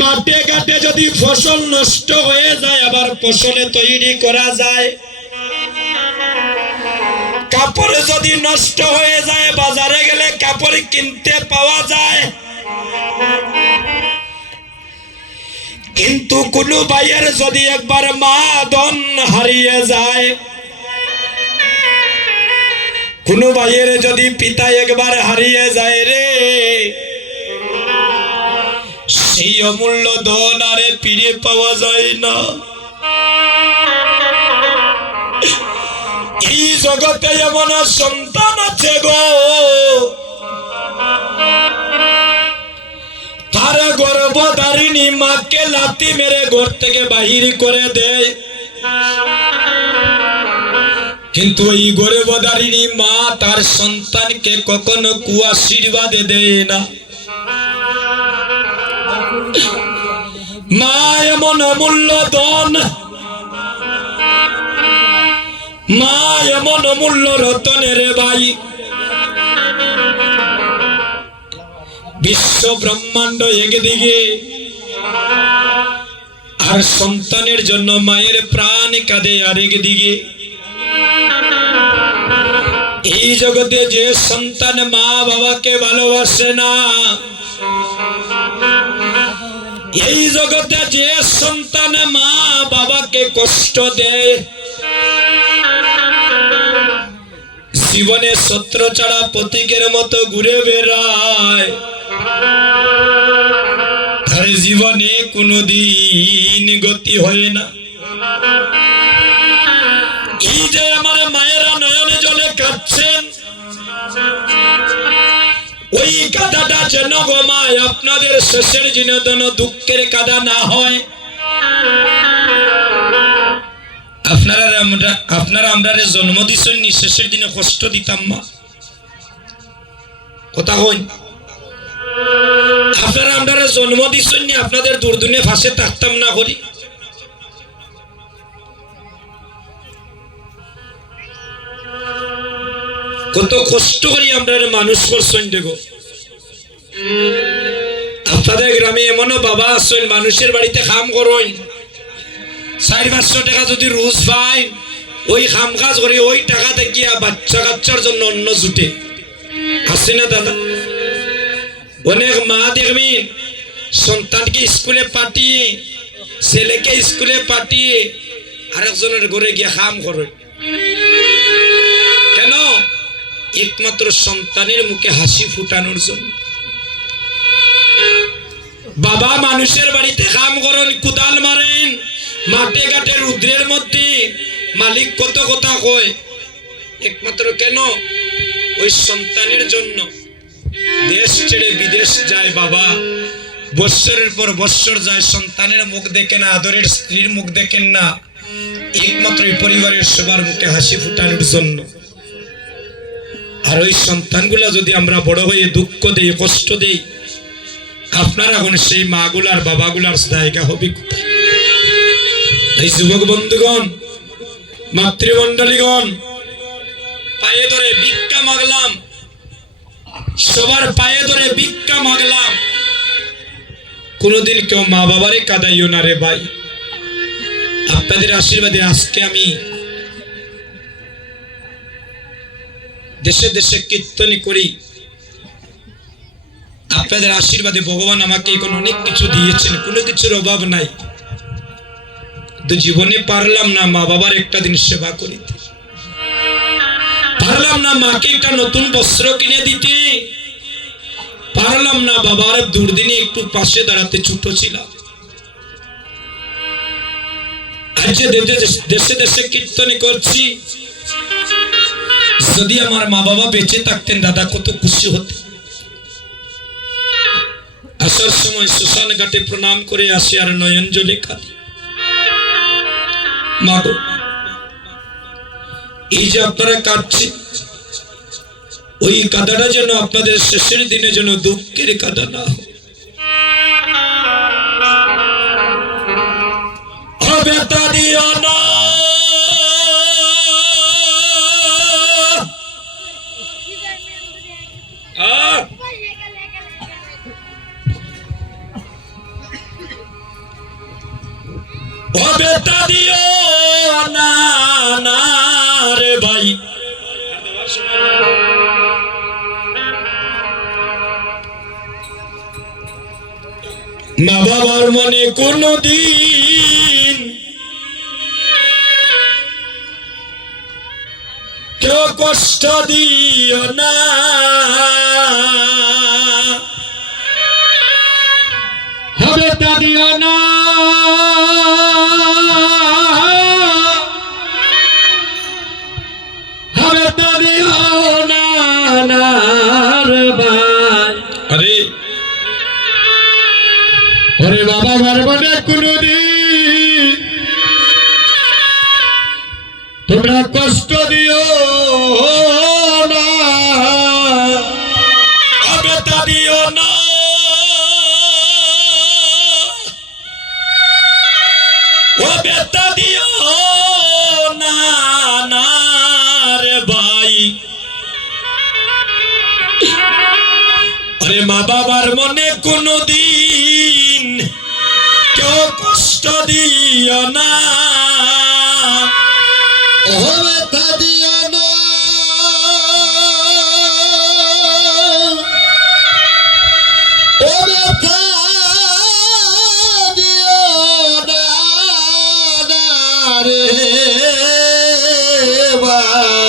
মাঠে ঘাটে যদি ফসল নষ্ট হয়ে যায় আবার ফসলে তৈরি করা যায়, কাপড় যদি নষ্ট হয়ে যায় বাজারে গেলে কাপড় কিনতে পাওয়া যায়। কিন্তু কোন ভাইয়ের যদি একবার মা ধন হারিয়ে যায়, কোন ভাইয়ের যদি পিতা একবার হারিয়ে যায় রে, সেই অমূল্য ধন আরে ফিরে পাওয়া যায় না। এই জগতে এমন সন্তান আছে গো, তার গর্ভধারিণী মাকে লাথি মেরে ঘর থেকে বাহির করে দেয়, কিন্তু এই গর্ভধারিণী মা তার সন্তানকে কখনো কুআশীর্বাদ দেয় না। মা এমন অমূল্য ধন, মা এমন অমূল্য রতনের ভাই। বিশ্ব ব্রহ্মাণ্ড একদিকে আর সন্তানের জন্য মায়ের প্রাণ কাঁদে আরেক দিকে। এই জগতে যে সন্তান মা বাবাকে ভালোবাসে না, এই জগতে যে সন্তান মা বাবাকে কষ্ট দেয়, জীবনে ছত্র ছাড়া প্রতীকের মতো ঘুরে বেড়ায়, তার জীবনে কোনদিন গতি হয় না। এই যে আমার মায়েরা নয়নে জলে কাঁদছেন, ওই কাঁদাটা যেন গো মায় আপনাদের শেষের দিনে যেন দুঃখের কাঁদা না হয়। আপনারা আমরা জন্ম দিছেন নি শেষের দিনে কষ্ট দিতাম মা, কথা হই। আপনারা আমরা জন্ম দিছেন নি আপনাদের দুর্দিনে ফাঁসে থাকতাম না করি। কত কষ্ট করি আমরা মানুষ করছেন দেখো। আপনাদের গ্রামে এমনও বাবা আছেন মানুষের বাড়িতে কাম করেন, 400-500 টাকা যদি রোজ পায়, ওই কাম কাজ করে ওই টাকা থেকে বাচ্চা কাচ্চার জন্য অন্য জুটে আছে না দাদা? অনেক মা দেখবেন সন্তানকে স্কুলে পাঠিয়ে, ছেলেকে স্কুলে পাঠিয়ে আরেকজনের ঘরে গিয়ে কাম করে। কেন? একমাত্র সন্তানের মুখে হাসি ফুটানোর জন্য। বাবা মানুষের বাড়িতে কাম করেন, কুদাল মারেন, মাঠে ঘাটে রুদ্রের মধ্যে, মালিক কত কথা কয়, একমাত্র কেন? ওই সন্তানের জন্য দেশ ছেড়ে বিদেশ যায় বাবা, বৎসরের পর বৎসর যায়, সন্তানের মুখ দেখেন না, আদরের স্ত্রীর মুখ দেখেন না, একমাত্র এই পরিবারের সবার মুখে হাসি ফুটানোর জন্য। আর ওই সন্তানগুলা যদি আমরা বড় হয়ে দুঃখ দেই, কষ্ট দেই, আপনারা এখন সেই মাগুলার বাবাগুলার জায়গা হবে কোথায়? এই যুবক বন্ধুগণ, মাতৃমণ্ডলীগণ, পায়ে ধরে ভিক্ষা মাগলাম, সবার পায়ে ধরে ভিক্ষা মাগলাম, কোনদিন কেউ মা বাবারে কাঁদাইও না রে ভাই। আপনাদের আশীর্বাদে আজকে আমি দেশে দেশে কীর্তনী করি। আপনাদের আশীর্বাদে ভগবান আমাকে এখন অনেক কিছু দিয়েছেন, কোনো কিছুর অভাব নাই। তো জীবনে পারলাম না মা বাবার একটা দিন সেবা করিতে, পারলাম না মাকে একটা নতুন বস্ত্র কিনে দিতে, পারলাম না বাবার দুর্দিনে একটু পাশে দাঁড়াতে, ছোট ছিলাম। আজ দেশে দেশে কীর্তনী করছি, যদি আমার মা বাবা বেঁচে থাকতেন দাদা কত খুশি হতেন। আসার সময় শ্মশান ঘাটে প্রণাম করে আসি আর নয়ন জলে কাঁদি। মা গো, এই যে আপনারা কাঁদছেন, ওই কাঁদাটা যেন আপনাদের শেষের দিনে যেন দুঃখের কাঁদা না হয়। ব্যথা দিও না, ও বেটা দিও না না রে ভাই মা বাবার মনে কোনদিন কেউ কষ্ট দিও না হবে তা দিও না হবে তা দিও না না রে ভাই আরে ওরে বাবা মনে কোনদিন তোমরা কষ্ট দিও না হবে তা দিও না ও বেটা দিও না না রে ভাই আরে মা বাবার মনে কোনদিন কেউ কষ্ট দিও না ও বেটা দিও না ও বেটা দিও না রে ভাই